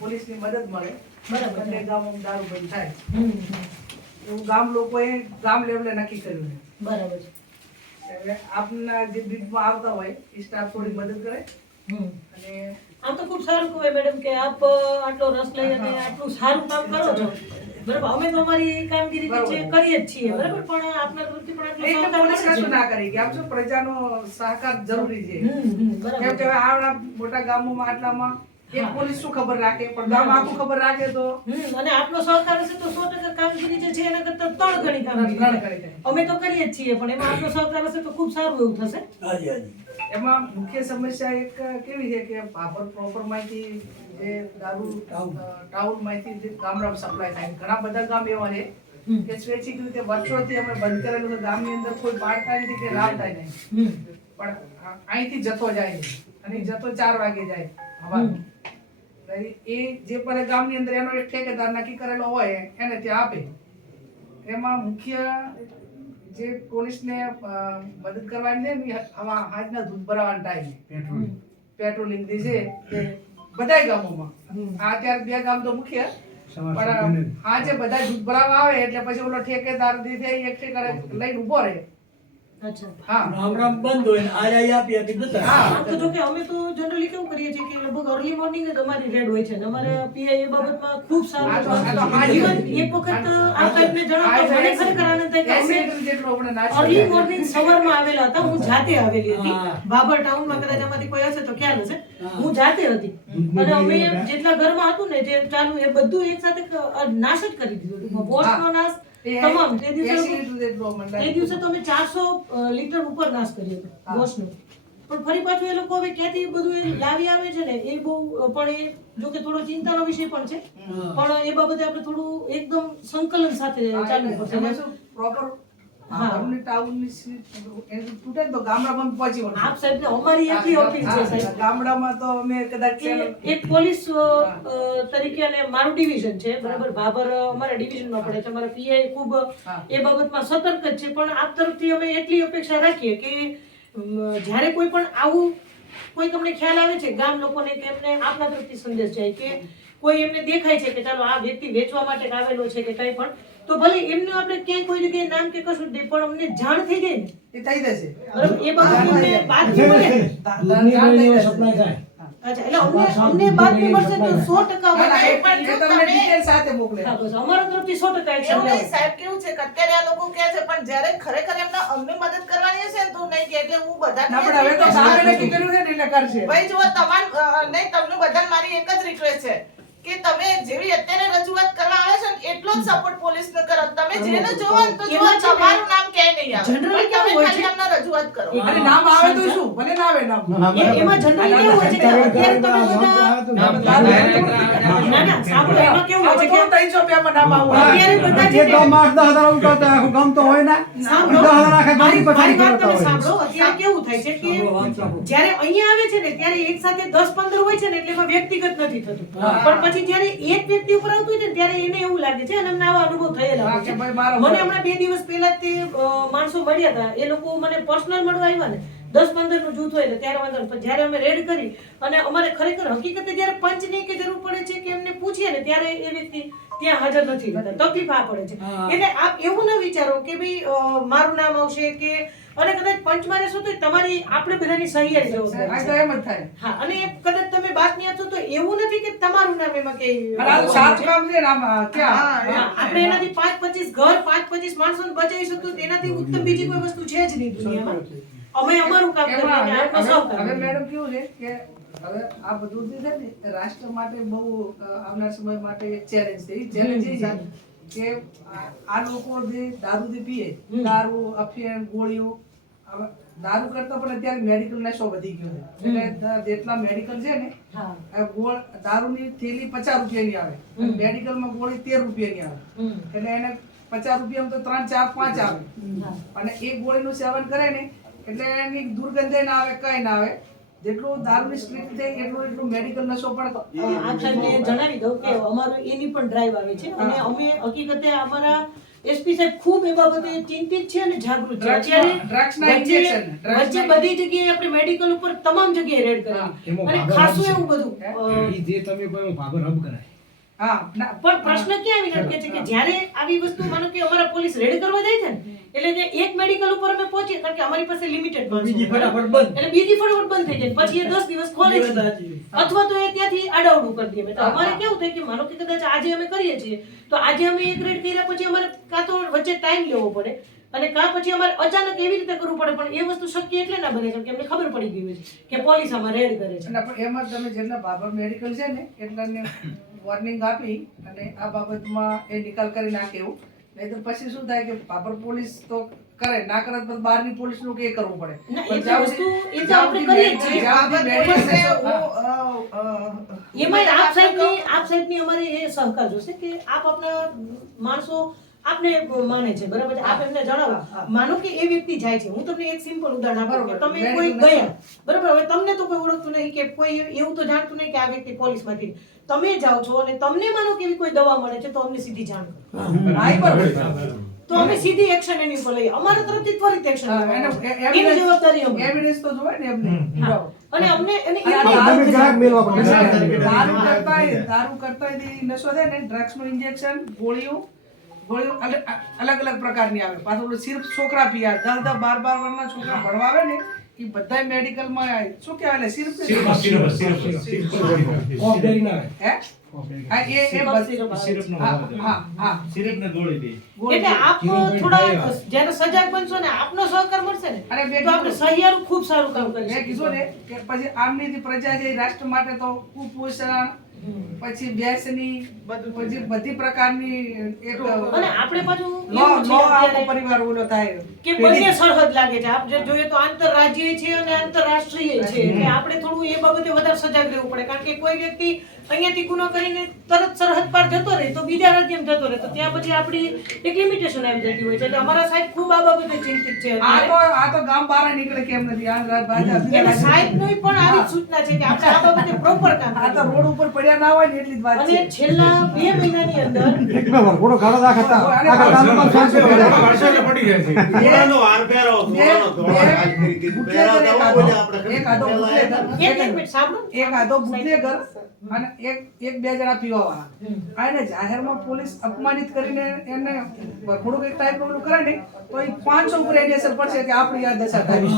પોલીસની મદદ મળે, બરાબર બંને છે. ગામોમાં દારૂ બંધ થાય એવું બરાબર ગામ લેવલે નક્કી કર્યું છે. છે. હવે આપના જે બીટમાં આવતા હોય એ સ્ટાફ થોડી મદદ કરે અને આમ તો ખૂબ સારું કહેવાય મેડમ કે આપ આટલો રસ લઈ અને આટલું સારું કામ કરો છો. બરાબર, અમે તો અમારી કામગીરી જે છે કરીએ જ છીએ, બરાબર, પણ આપના તરફથી પણ આટલો એટલે સહકાર પોલીસ મળે છે. કશું ના કરી કે આમ શું પ્રજાનો સહકાર જરૂરી છે. બરાબર કેમ છે. કે આવડા મોટા ગામોમાં આટલામાં એક હા. પોલીસ શું ખબર રાખે, પણ ગામ આખું ખબર રાખે તો અને આપનો સહકાર હશે તો 100% કામગીરી જે છે એના કરતા 3 ગણી કામગીરી ત્રણ થાય. કરી થાય. અમે તો કરીએ જ છીએ, પણ એમાં આપનો સહકાર હશે તો ખૂબ સારું એવું થશે. એમાં મુખ્ય સમસ્યા એક કેવી છે કે ભાભર પ્રોપર માંથી જે દારૂ ટાઉન માંથી જે ગામડામાં સપ્લાય થાય, ઘણા બધા ગામ એવા છે કે સ્વૈચ્છિક રીતે વર્ષોથી અમે બંધ કરેલું છે. ગામની અંદર કોઈ પાડતા નથી કે લાવતા નહીં, પણ અહીંથી જથ્થો જાય છે અને એ જથ્થો 4 વાગે જાય હવારમાં. એ જે પણ ગામની અંદર એનો એક ઠેકેદાર નક્કી કરેલો હોય એને ત્યાં આપે. એમાં મુખ્ય જે પોલીસને મદદ કરવાની છે ને આમાં આજના દૂધ ભરાવાના ટાઈમે પેટ્રોલિંગ છે એ બધાય ગામોમાં. આ અત્યારે 2 ગામ તો મુખ્ય, પણ આજે બધા દૂધ ભરાવા આવે એટલે પછી ઓલો ઠેકેદાર દીધે એક ઠેકારે લઈને ઊભો રહે. અચ્છા. હા, રામ બંધ હોય ને આજ આપી જતા. આમ તો જો કે અમે તો જનરલી કેવું કરીએ છીએ કે લગભગ અર્લી મોર્નિંગ જ અમારી રેડ હોય છે અને અમારા પીઆઈ એ બાબતમાં ખૂબ સારું આ તો છે. Even એક વખત આ ટાઈપને જણાવતા મને ખરેખર આનંદ થાય કે અમે જેટલો આપણે નાશ અર્લી મોર્નિંગ સવારમાં આવેલા હતા. હું જાતે આવેલી હતી બાબર ટાઉનમાં, કદાચ આમાંથી કોઈ હશે તો ખ્યાલ હશે. હું જાતે હતી અને અમે જેટલા ઘરમાં હતું ને જે ચાલુ એ બધું એક સાથે નાશ જ કરી દીધું. વોશનો નાશ તમામ. તે દિવસે તો અમે 400 લીટર ઉપર નાશ કર્યો હતો વોશનો. પણ ફરી પાછું એ લોકો હવે ક્યાંથી બધું એ લાવી આવે છે ને એ બહુ, પણ એ જો કે થોડો ચિંતાનો વિષય પણ છે, પણ એ બાબતે આપણે થોડું એકદમ સંકલન સાથે ચાલવું પડશે. પ્રોપર આપ સાહેબ ને અમારી એટલી અપીલ છે સાહેબ, ગામડામાં તો અમે કદાચ કે એક પોલીસ તરીકે અને મારું ડિવિઝન છે, બરાબર, ભાભર અમારા ડિવિઝનમાં પડે છે. અમારા પીઆઈ ખૂબ એ બાબતમાં સતર્ક જ છે, પણ આપ તરફથી અમે એટલી અપેક્ષા રાખીએ કે જ્યારે કોઈ પણ આવું કોઈ તમને ખ્યાલ આવે છે ગામ લોકોને કે એમને આપના તરફથી સંદેશ જાય કે કોઈ એમને દેખાય છે કે ચાલો આ વ્યક્તિ વેચવા માટે આવેલો છે કે કંઈ પણ, તો ભલે એમનું આપણે ક્યાંય કોઈ જગ્યાએ નામ કે કશું જ નહીં, પણ અમને જાણ થઈ જાય ને એ થઈ જશે. બરાબર, એ બાબત અમને બાતમી મળે. અચ્છા, એટલે અમને બાતમી મળશે તો 100% મોકલે. હા, બસ અમારા તરફથી 100% એક્શન એવું નહીં લેવાય. સાહેબ, કેવું છે કે અત્યારે આ લોકો કહે છે પણ જ્યારે ખરેખર એમને અમને મદદ કરવાની હશે ને તો નહીં કે, એટલે હું ના, પણ હવે તો સામે નક્કી કર્યું છે ને એટલે કરશે. ભાઈ જુઓ નહીં, તમને બધાને મારી એક જ રિક્વેસ્ટ છે કે તમે જેવી અત્યારે રજૂઆત કરવા આવે છે ને એટલો જ સપોર્ટ પોલીસને કરો. તમે જેને જોવો ને તો જુઓ, એમાં છે ને, તમારું નામ ક્યાંય નહીં આવે, generally પણ કેવું તમે હોય ખાલી છે? એમને રજૂઆત કરો. અને નામ આવે તો શું, ભલે ના આવે નામ. એમાં જનરલી કેવું હોય છે કે અત્યારે તમે બધા ના ના સાંભળો, એમાં કેવું હોય છે કે હવે તો 300 રૂપિયામાં નામ આવવું. અત્યારે બધા છે ને, સાંભળો, મારી વાત તમે સાંભળો. અત્યારે કેવું થાય છે કે જ્યારે અહીંયા આવે છે ને ત્યારે એક સાથે 10-15 હોય છે ને એટલે એમાં વ્યક્તિગત નથી થતું, પણ પછી જ્યારે એક વ્યક્તિ ઉપર આવતું હોય છે ને ત્યારે એને એવું લાગે છે, અને અમને આવા અનુભવ થયેલા હોય છે. કે ભાઈ મારો મને હમણાં 2 દિવસ પહેલા તે માણસો મળ્યા હતા, એ લોકો મને પર્સનલ મળવા આવ્યા ને 10-15 નું જૂથ હોય એટલે ત્યારે વાંધો નહીં. પણ જ્યારે અમે રેડ કરી અને અમારે ખરેખર હકીકતે જ્યારે પંચની કે જરૂર પડે છે કે એમને પૂછીએ ને ત્યારે એ વ્યક્તિ ત્યાં હાજર નથી રહેતા, તકલીફ આ પડે છે. એટલે આપ એવું ન વિચારો કે ભાઈ મારું નામ આવશે કે, અને કદાચ પંચમાં રહેશો તો તમારી આપણે બધાની સહી આ જવાબદારી તો છે. એમ જ થાય. હા, અને કદાચ તમે બાતમી આપશો તો એવું નથી કે તમારું નામ એમાં કે અને આ તો સારું કામ છે ને આમાં ક્યાં આપણે એનાથી 5-25 ઘર 5-25 માણસોને બચાવી શકતું, તેનાથી ઉત્તમ બીજી કોઈ વસ્તુ છે જ નહીં દુનિયામાં. અમે અમારું કામ કરીએ અને આપનો સહકાર હવે કરીએ. મેડમ કેવું છે કે હવે આ બધું જે છે ને રાષ્ટ્ર માટે બહુ આવનાર સમય માટે એક ચેલેન્જ છે. એ ચેલેન્જ એ છે કે આ લોકો જે દારૂ પીએ, દારૂ, અફીણ, ગોળીઓ, હવે દારૂ કરતા પણ અત્યારે મેડિકલ નશો વધી ગયો છે. એટલે જેટલા મેડિકલ છે ને, હા, દારૂની થેલી 50 રૂપિયાની આવે, મેડિકલમાં ગોળી 13 રૂપિયાની આવે. એટલે એને 50 રૂપિયામાં તો 3, 4, 5 આવે. અને એક ગોળીનું સેવન કરે ને એટલે એની દુર્ગંધે ના આવે, કઈ ના આવે. જેટલું દારૂની સ્ટ્રીટ થાય એટલું મેડિકલ નશો પણ આપ સાહેબને જણાવી દઉં કે અમારું એની પણ ડ્રાઈવ આવે છે અને અમે હકીકતે અમારા એસપી સાહેબ ખૂબ એ બાબતે ચિંતિત છે અને જાગૃત છે. અત્યારે ડ્રગ્સના વચ્ચે injection, વચ્ચે બધી જગ્યાએ આપણે મેડિકલ ઉપર તમામ જગ્યાએ રેડ કરી એમાં અને ભાગર ખાસું હબ એવું બધું ઈ જે તમે કહો એમાં ભાગર હબ કરાય. હા ના, પણ પ્રશ્ન ક્યાં આવી અટકે છે કે જ્યારે આવી વસ્તુ માનો કે અમારા પોલીસ રેડ કરવા જાય છે ને એટલે જે એક મેડિકલ ઉપર અમે પહોંચીએ કારણ કે અમારી પાસે લિમિટેડ બીજી ફટાફટ બંધ. એટલે બીજી ફટાફટ બંધ થઈ જાય પછી એ 10 દિવસ ખોલે એ વાત છે સાચી. અથવા તો એ ત્યાંથી આડાવડું કરી દે. તો અમારે કેવું થાય કે માનો કે કદાચ આજે અમે કરીએ છીએ તો આજે અમે એક રેડ કર્યા પછી અમારે કાં તો વચ્ચે ટાઈમ લેવો પડે અને કાં પછી અમારે અચાનક એવી રીતે કરવું પડે પણ એ વસ્તુ શક્ય એટલે ના બને કેમ કે અમને ખબર પડી ગઈ હોય છે કે પોલીસ આમાં રેડ કરે છે. અને પણ એમાં તમે જેટલા બાબર મેડિકલ છે ને એટલાને વોર્નિંગ આપી અને આ બાબતમાં એ નિકાલ કરી નાખે એવું. નહીં તો પછી શું થાય કે બાબર પોલીસ તો કરે ના કરે તો બહારની પોલીસનું કે એ કરવું પડે. ના, એ પણ તો જ્યાં વસ્તુ સુધી- એ તો આપણે કરીએ જ છીએ. જ્યાં સુધી બાબર medical પોલીસે હા. એમાંય આપ સાહેબની અમારે એ સહકાર જોશે કે આપ આપના માણસો આપને માને છે બરાબર છે આપ એમને જણાવો માનો કે એ વ્યક્તિ જાય છે હું તમને એક સિમ્પલ ઉદાહરણ આપું કે બરોબર. તમે કોઈ ગયા બરાબર હવે તમને તો કોઈ ઓળખતું નહીં કે કોઈ એવું તો જાણતું નહીં કે આ વ્યક્તિ પોલીસમાંથી તમે જાઓ છો અને તમને માનો કે એવી કોઈ દવા મળે છે તો અમને સીધી જાણ કરો હા, એ બરોબર. તો અમે સીધી એક્શન એની ઉપર લઈએ અમારા તરફથી ત્વરિત એક્શન હા, એનો એની જવાબદારી અમારી. evidence તો જોવે ને એમને. બરાબર. અને અમને એને અને એવી દારૂ તમે ગ્રાહક મેળવા પડે. દારૂ કરતા નશો થાય ને ડ્રગ્સ નું ઇન્જેક્શન ગોળીઓ અલગ અલગ પ્રકારની આવે પાછું ઓલું સિર્ફ છોકરા પીયા 10 12 વર્ષના છોકરા ભણવા આવે ને એ બધા મેડિકલ માં શું કહેવાય લે સિર્ફ કોફ ડેરી ના આવે. હે હા એ સિરપ હા હા એટલે આપ થોડા જ્યારે સજાગ બનશો ને આપનો સહકાર મળશે ને અને બે તો આપણે સહિયારું ખૂબ સારું કામ કરી મેં કીધું ને કે પછી આમની જે પ્રજા છે એ રાષ્ટ્ર માટે તો કુપોષણ પછી બેસની પછી બધી પ્રકારની એક અને આપણે પાછું લો એવું છે લો આખો અત્યારે પરિવાર ઓલો થાય કે બંને સરહદ લાગે છે આપ જે જોઈએ તો આંતરરાજ્યીય છે અને આંતરરાષ્ટ્રીય છે એટલે આપણે થોડું એ બાબતે વધારે સજાગ રહેવું પડે કારણ કે કોઈ વ્યક્તિ અહીંયાથી ગુનો કરીને તરત સરહદ પાર જતો રહે તો બીજા રાજ્યમાં જતો રહે તો ત્યાં પછી આપણી એક લિમિટેશન આવી જતી હોય છે એટલે અમારા સાહેબ ખૂબ આ બાબતે ચિંતિત છે આ તો ગામ બહાર નીકળે કેમ નથી આ બાજા એટલે સાહેબની પણ આવી જ સૂચના છે કે આપણે આ બાબતે પ્રોપર કામ આ તો કરવું. રોડ ઉપર પડ્યા ના હોય ને એટલી જ વાત અને છે છેલ્લા 2 મહિનાની અંદર એક નંબર ઘોડો ગાળો રાખતા આખા તાલુકામાં શાંતિ પડી જાય. એક આધો બુટલેગર એક મિનિટ સાંભળો એક આધો બુટલેગર અને એક બે જણા પીવાવાળા આ એને જાહેરમાં પોલીસ અપમાનિત કરીને એને થોડુંક એક ટાઈપ ઓલું કરે ને તો એ 500 ઉપર એની અસર પડશે કે આપણી આ દશા થાય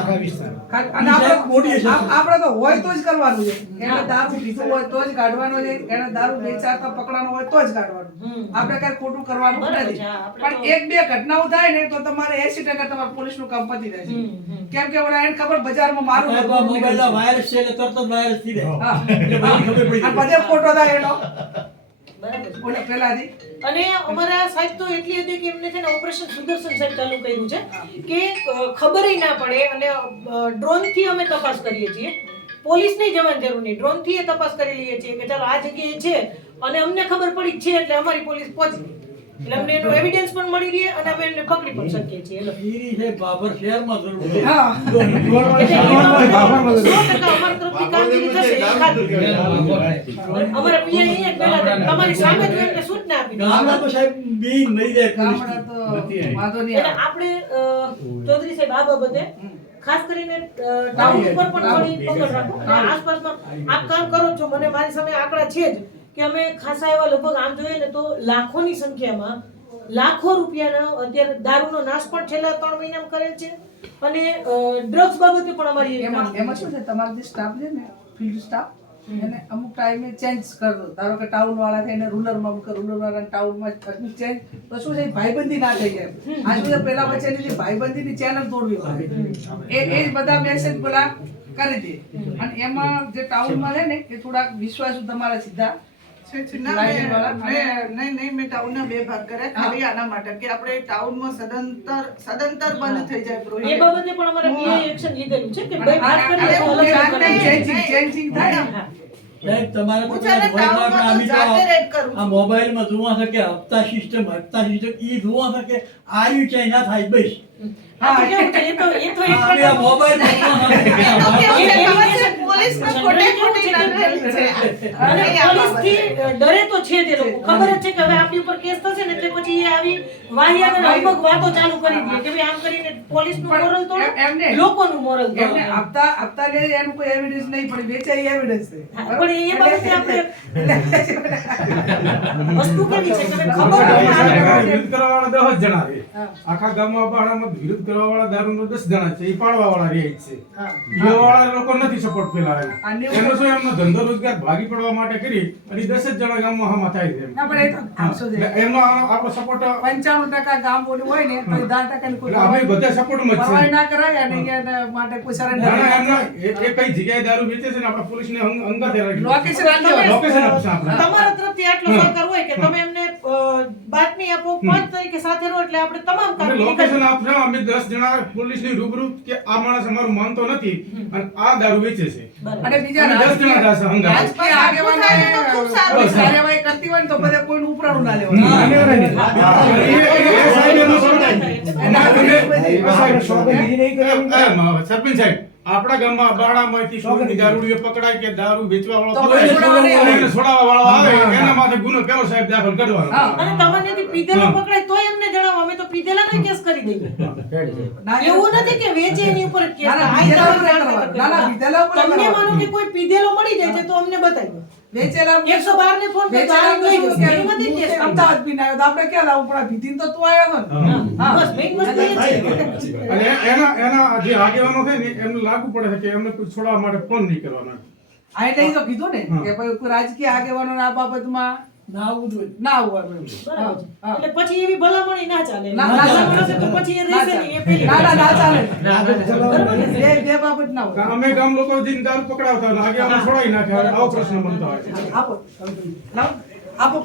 આખા વિસ્તાર. અને આપણે તો હોય તો જ કરવાનું છે એને દારૂ પીધું હોય તો જ કાઢવાનો છે એને દારૂ વેચાતા પકડવાનો હોય તો જ કાઢવાનું આપણે કઈ ખોટું કરવાનું બરાબર નથી છે, હા, આપણે પણ એક બે ઘટનાઓ થાય ને તો તમારે 80% તમારું પોલીસનું કામ પતી જાય છે કેમ કે ઓલા એને ખબર બજારમાં મારું સાહેબ, આ મોબાઈલના વાયરસ છે એટલે તરત જ વાયરસ થઈ જાય. હા. એટલે બધી ખબર પડી આ જાય. બધે ફોટો થાય એનો બરાબર છે. ઓલા પહેલાથી અને અમારા સાહેબ તો એટલી હતી કે એમને છે ને ઓપરેશન સુદર્શન સાહેબ ચાલુ કર્યું છે કે ખબર ના પડે અને ડ્રોન થી અમે તપાસ કરીએ છીએ પોલીસ ની જવાની જરૂર નહીં ડ્રોન થી એ તપાસ કરી લઈએ છીએ કે ચાલો આ જગ્યાએ છે અને અમને ખબર પડી જ છે એટલે અમારી પોલીસ પહોંચી ગઈ. એટલે અમને એનો એવિડન્સ પણ મળી રહે અને અમે એને પકડી પણ શકીએ છીએ એટલે ઈરી છે બાબર શહેરમાં જરૂર છે. હા એટલે એ બાબતે 100% અમારા તરફથી કામગીરી થશે એ ખાતરી. અમારા PI અહીંયા જ બેઠા છે. તમારી સામે જ એમને સૂચના આપી દીધી. ગામડા તો સાહેબ બેય મરી જાય ગામડા પોલીસથી. તો વાંધો નહીં એટલે આવે. આપણે ચૌધરી સાહેબ આ બાબતે ખાસ કરીને ટાઉન ઉપર પણ થોડી પકડ રાખો અને આસપાસમાં આપ કામ કરો છો મને મારી સામે આંકડા છે જ કે અમે ખાસા એવા લગભગ આમ જોઈએ ને તો લાખોની સંખ્યામાં લાખો રૂપિયાનો અત્યારે દારૂનો નાશ પણ છેલ્લા 3 મહિનામાં કરેલ છે અને ડ્રગ્સ બાબતે પણ અમારી એક એમાં શું છે તમારો જે સ્ટાફ છે ને ફિલ્ડ સ્ટાફ એને અમુક ટાઈમે ચેન્જ કરો ધારો કે ટાઉન વાળા છે એને રૂરલમાં મૂકે રૂરલ વાળા ટાઉનમાં ચેન્જ તો શું છે ભાઈબંધી ના થઈ જાય આજ બધા પેલા વચ્ચેની જે ભાઈબંધીની ચેનલ તોડવી પડે એ બધા મેસેજ પેલા કરી દે અને એમાં જે ટાઉનમાં છે ને એ થોડાક વિશ્વાસુ તમારા સીધા નહીં મેં ટાઉનના 2 ભાગ કર્યા ખાલી આના માટે કે આપણે ટાઉનમાં સદંતર બંધ થઈ જાય એ prohibit. બાબતે પણ અમારે PI એક્શન લીધેલું છે કે ભાઈ વાત કરીએ તો અલગ અલગ કરીએ. ચેન્જિંગ થાય ને સાહેબ તમારે તો હું છે ને ત્યાં ટાઉનમાં વહીવટમાં તો જાતે રેડ કરું આ છું. મોબાઈલમાં જોવા છે કે હપ્તા સિસ્ટમ ઈ જોવા છે કે આર્યું ક્યાંય ના થાય બસ આ તો કેવું છે, એ તો એક આ મોબાઈલમાં જોવા છે કે એ તો કેવું છે, એ ખબર છે? એલિગેશન પોલીસને ખોટે ખોટી નડે છે. અને નહીં આ પોલીસથી બાબતે. ડરે તો છે તે લોકો. ખબર જ છે કે હવે આપણી ઉપર કેસ થશે ને એટલે પછી એ આવી વાહિયાત અને અમુક વાતો ચાલુ કરી દે કે ભાઈ આમ કરીને પોલીસનું મોરલ તોડો, એમને- લોકોનું મોરલ તોડો. એમને આપતા લે એનું કોઈ એવિડન્સ નહીં પણ વેચાઈ એવિડન્સ છે. હા, પણ એ બાબતે આપણે વસ્તુ કેવી છે કે હવે ખબર ખબર હોય છે, આપણે- વિરોધ કરવાવાળા 10 જ જણા છે. હા. આખા ગામમાં અબાડામાં વિરોધ કરવાવાળા દારૂનો 10 જણા છે. એ પાડવાવાળા રહે જ છે. હા. પીવાવાળા લોકો નથી સપોર્ટ ફેલાવે. આ ન્યૂ- એનો શું એમનો ધંધો રોજગાર ભાગી પડવા માટે કરી અને 10 જ જણા ગામમાં હામાં થાય છે એમ. ના, પણ એ તો આમસો છે. એટલે એમનો આપણો સપોર્ટ 95% ગામ બોલું હોય ને તો 10% કોઈ એટલે અમે બધા સપોર્ટમાં જ પરવાય છે. ના કરાય અને એના માટે કોઈ સરેન્ડર ના, ના, એમના એ કઈ જગ્યાએ દારૂ વેચે છે ને આપણે પોલીસને અંગાતે રાખી લોકેશન આપી દેવાનું. લોકેશન આપશે આપણે. તમારા તરફથી આટલો સહકાર હોય કે તમે એમને બાતમી આપો 5 તારીખે સાથે રહો એટલે આપણે તમામ અમે કામ લોકેશન આપશે અમે 10 જણા પોલીસની રૂબરૂ કે આ માણસ અમારું માનતો નથી અને આ દારૂ વેચે છે અને બીજા અમે 10 જણા જશે હંગાતે. રાજકીય આટલું થાય ને તો ખૂબ સારું આગેવાનોએ છે. કાર્યવાહી કરતી હોય ને તો બધા કોઈનું ઉપરાણું ના લેવાનું. એ સાહેબ એનો સરપંચ સાહેબ આપણા ગામમાં બારણામાંથી ચોરની દારૂડીઓ પકડાય કે દારૂ વેચવા તો વાળો આપણે છોડાવવા નહીં. એને છોડાવવા વાળો આવે એના માથે ગુનો પેલો સાહેબ દાખલ કરવાનો. હા. અને તમારથી પીધેલો પકડાય તોય અમને જણાવો, અમે તો પીધેલાનો કેસ કરી દઈએ. ના, એવું નથી કે વેચે એની ઉપર જ કેસ ના, ના, થાય. પીધેલા ઉપર કરવાનું. ના, ના, પીધેલા ઉપર તમને કરવાનું. માનો કે કોઈ પીધેલો મળી જાય છે તો અમને બતાવી વેચેલા 112 ને ફોન કરતો વેચેલા આ લઈ શું ગયો. કે એમાંથી જ કેસ અમદાવાદ પીને આવ્યો તો આપણે ક્યાં લાવવું પડે? ભીધીને તો તું આવ્યો હતો ને. હા. બસ મેઇન વસ્તુ એ છે. અને એના જે આગેવાનો છે ને એમને લાગુ પડે છે કે એમને કોઈ છોડાવવા માટે ફોન નહીં કરવાનો. આ એટલે ઈ તો કીધું ને કે ભાઈ કોઈ રાજકીય આગેવાનોને આ બાબતમાં ના આવવું જોઈએ. ના આવવાનું એમ. બરાબર છે. હા. એટલે પછી એવી ભલામણી ના ચાલે. ના, ના ચાલે. ભલામણ હશે તો પછી એ રહેશે નહીં, એ પેલી ના, ના, ના ચાલે. બરાબર ને? બે બાબત ના હોય. અમે ગામ લોકો જઈને દારૂ પકડાવતા હોય અને આગેવાનો છોડાવી નાખે હવે આવો પ્રશ્ન બનતો હોય છે. આપો લાવો. આપો